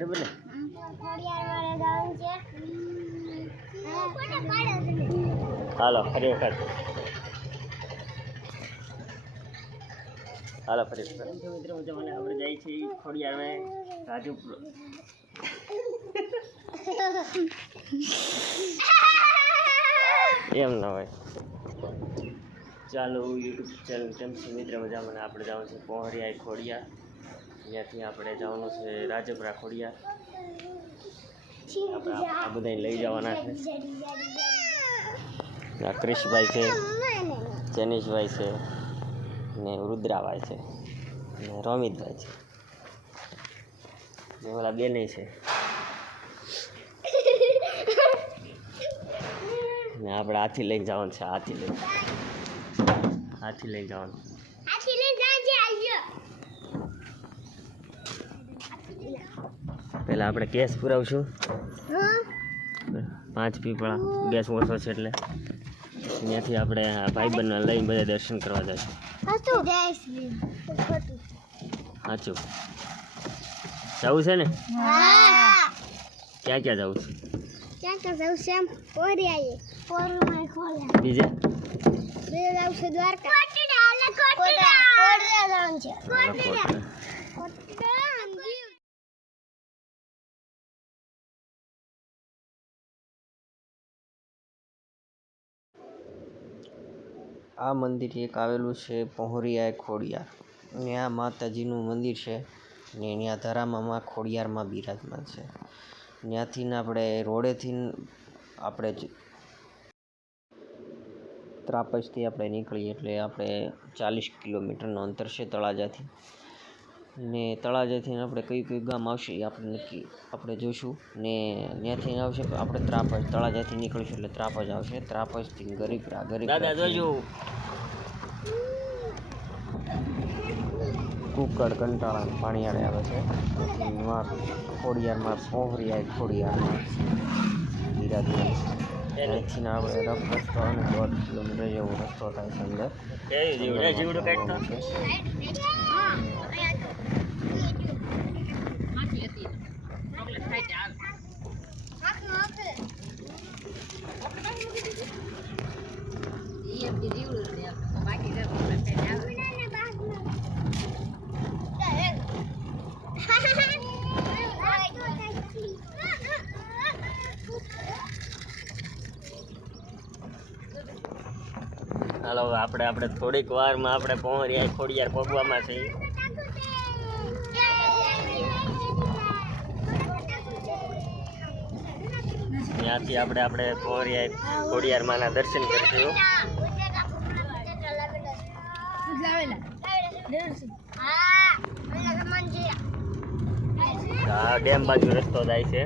બરાબર ને? હાલો ફરી વખત. હાલો ફરી વખત. મિત્રો? મજામાં આપણે જાય છે ખોડિયાર રાજુ એમ ના હોય. ચાલો યુટ્યુબ ચેનલ કેમ છે? મિત્ર મજા મને આપણે જવાનું છે પહોંરિયા ખોડિયા ત્યાંથી આપણે જવાનું છે રાજપરા ખોડિયા આપણે આ આ બધાને લઈ જવાના છે. આ ક્રિશભાઈ છે જનીશભાઈ છે ને રુદ્રાભાઈ છે ને રોમિતભાઈ છે. ને ઓલા બેને છે. ને આપણે હાથી લઈને જવાનું છે હાથી લઈને. હાથી લઈને જવાનું પહેલાં આપણે ગેસ પુરાવશું પાંચ પીપળા ગેસ ઓછો છે એટલે ત્યાંથી આપણે ભાઈ ભાઈબંધને લઈને બધા દર્શન કરવા જઈશું સાચું જવું છે ને ક્યાં ક્યાં જવું છે બીજે આ મંદિર એક આવેલું છે પહોરિયા ખોડિયાર. ને આ માતાજીનું મંદિર છે ને ત્યાં ધરામાં માં ખોડિયારમાં બિરાજમાન છે. ત્યાંથી આપણે રોડેથી આપણે જ ત્રાપજથી આપણે નીકળીએ એટલે આપણે ચાલીસ કિલોમીટરનું અંતર છે તળાજાથી. ને તળાજાથી આપણે કયું કયું ગામ આવશે એ આપણે નક્કી આપણે જોઈશું. ને ત્યાંથી આવશે આપણે ત્રાપજ તળાજાથી નીકળીશું એટલે ત્રાપજ આવશે. ત્રાપજથી ગરીબરા ગરીબ જોજો. કુકડ કંટાળા પાણીયાળે આવે છે. ખોડિયારમાં ખોડિયારમાં પોહરિયા ખોડિયારમાં ધીરા છે અહીંથી ને આપણે રફ રસ્તો અને દોઢ કિલોમીટર જેવો રસ્તો થાય છે અંદર. જવાનું હાલો આપણે આપણે થોડીક વારમાં આપણે પહોંચ્યા ખોડિયાર પગવામાં છે. ત્યાંથી આપણે આપણે પહોંચ્યા ખોડિયાર માના દર્શન કરીશું. ડેમ બાજુ રસ્તો જાય છે.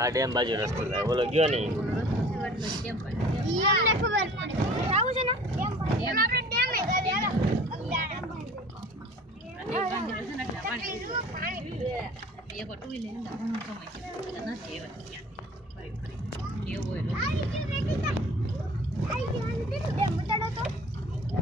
આ ડેમ બાજુ રસ્તો થાય. બોલો ગયો નહીં.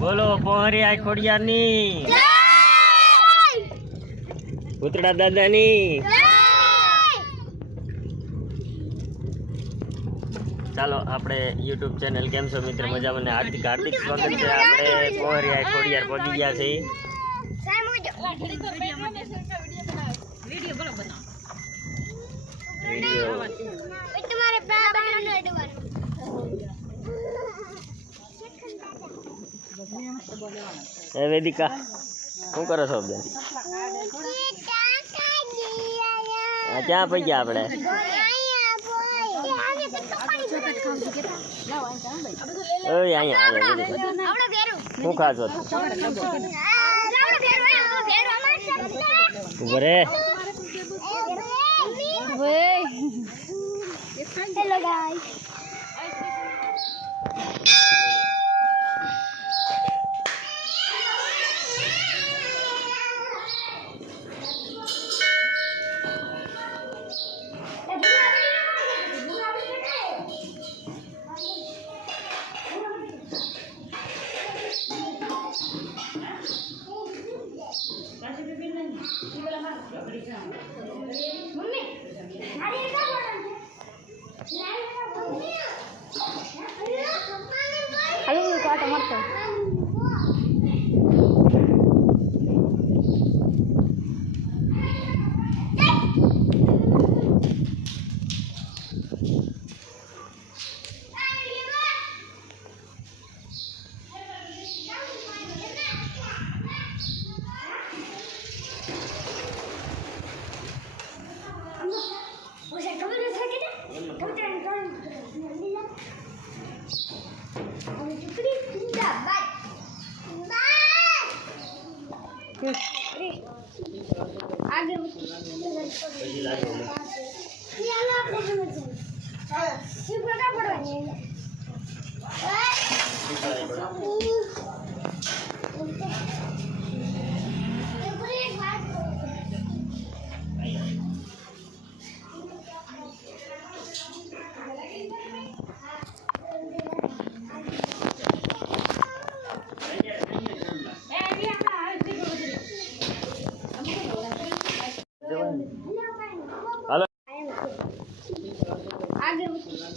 બોલો પહોંચ્યા ખોડિયારની. ભૂતડા દાદાની. ચાલો આપણે યુટ્યુબ ચેનલ કેમ છો મિત્ર? મજામાં ને? હાર્દિક હાર્દિક સ્વાગત છે. આપણે પહોંચ્યા કોડિયાર પહોંચી ગયા છે એ વેદિકા શું કરો છો બેન? ક્યાં પઈ ગયા આપણે? શું ખાશો ઊભો રે. Hello Halo, kau ada motor. એક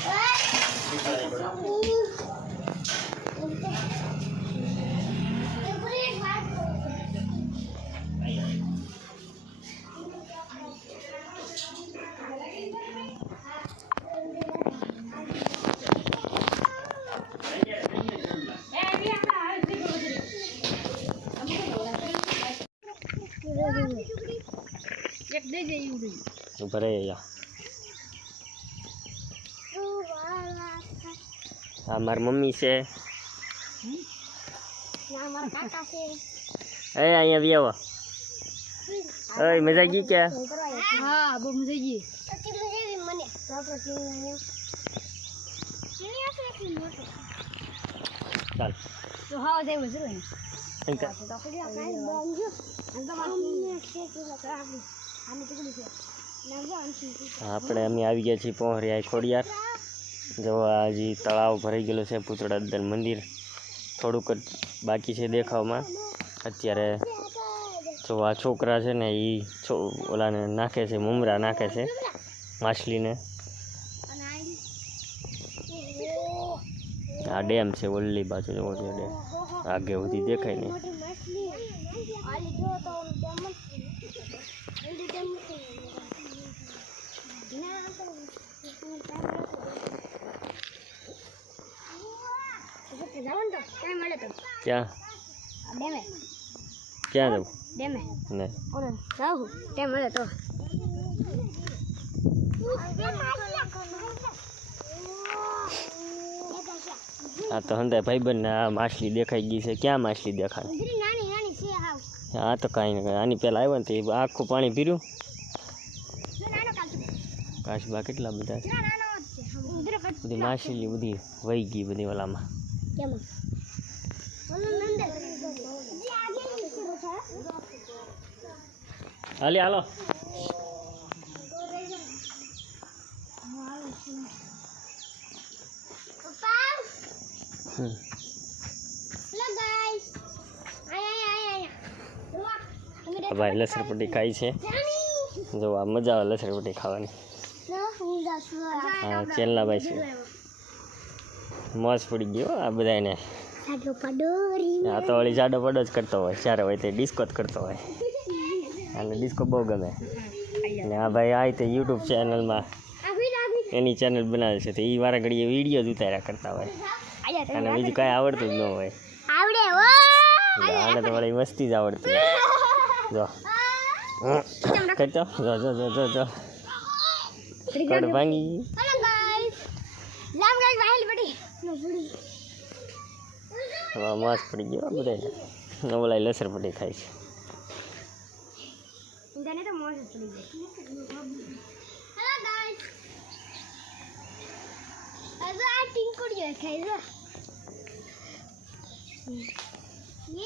Ya, ya. આ મારી મમ્મી છે એ અહીંયા બી આવો એ મજા ગઈ કે હા બહુ મજા ગઈ ચાલ તો હા તે મજા ને આપણે અમે આવી ગયા છીએ પહોંચ્યા ખોડિયાર જો આ હજી તળાવ ભરાઈ ગયેલું છે પૂતળા દાદાનું મંદિર, થોડુંક જ બાકી છે દેખાવમાં. અત્યારે જો આ છોકરા છે ને એ છો, ઓલાને નાખે છે, મુમરા નાખે છે, માછલીને. આ ડેમ છે ઓલ્લી બાજુ જોવો છો ડેમ. આગે સુધી દેખાય ને ક્યાં? ક્યાં જવું? ડેમે ને. ઓને જાવ તે મળે તો. આ તો હંધાય ભાઈબંધ આ માછલી દેખાઈ ગઈ છે. ક્યાં માછલી દેખાય? આ તો કાંઈ નહીં આની પહેલાં આવ્યો ને તો આખું પાણી પીર્યું કાચું. કાચબા કેટલા બધા છે? બધી માછલી બધી વહી ગઈ બધી ઓલામાં કેમ ઓલો નંદે જે આગે છે હાલે હાલો. ભાઈ લસરપટ્ટી ખાઈ છે. જો આ મજા આવે લસરપટ્ટી ખાવાની. હા ચેલના ભાઈ છે. મોજ પડી ગયો આ બધાને સાડો પડોરી આ તો વળી જાડો પડો જ કરતો હોય જ્યારે હોય તે ડિસ્કો જ કરતો હોય. અને ડિસ્કો બહુ ગમે. અને આ ભાઈ આ તે યુટ્યુબ ચેનલમાં એની ચેનલ બનાવે છે તો એ વારા ઘડીએ વીડિયો જ ઉતાર્યા કરતા હોય. અને બીજું કાંઈ આવડતું જ ન હોય. આવડે આને તો વળી મસ્તી જ આવડતી હોય. જો. કરતો જો જો જો જો જો. કડ ભાંગી હેલો ગાઈસ લામ ગાઈસ વાહેલ પડી નો પડી હવે મસ્ત પડી ગયો બધા. ઓલા લસર પડી થાય છે. ગઈ. હેલો ગાઈસ ટીંકુડીઓ ખાઈ જો ये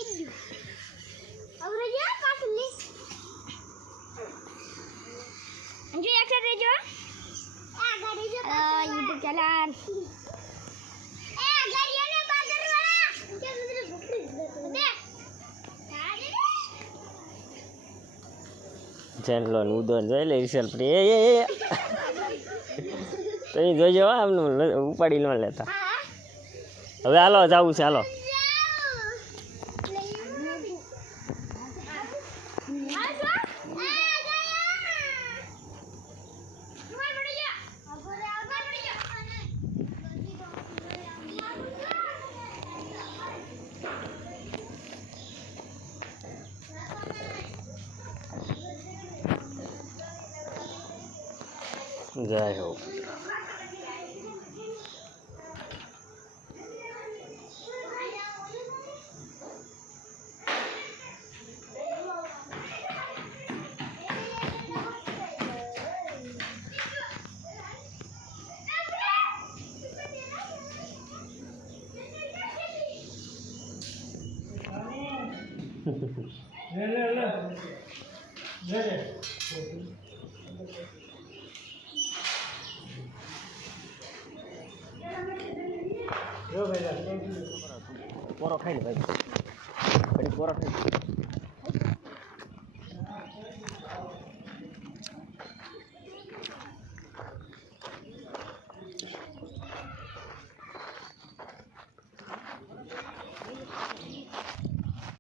જેનલો ઉદોન જોઈ લે વિશાલ પ્રી એ એ એ. તો એ જોઈજો હો આમનું ઉપાડી ન લેતા. હવે હાલો જવું છે હાલો. જય હો પોરો ખાઈ લે ભાઈ ઘડીક પોરો ખાઈ લે.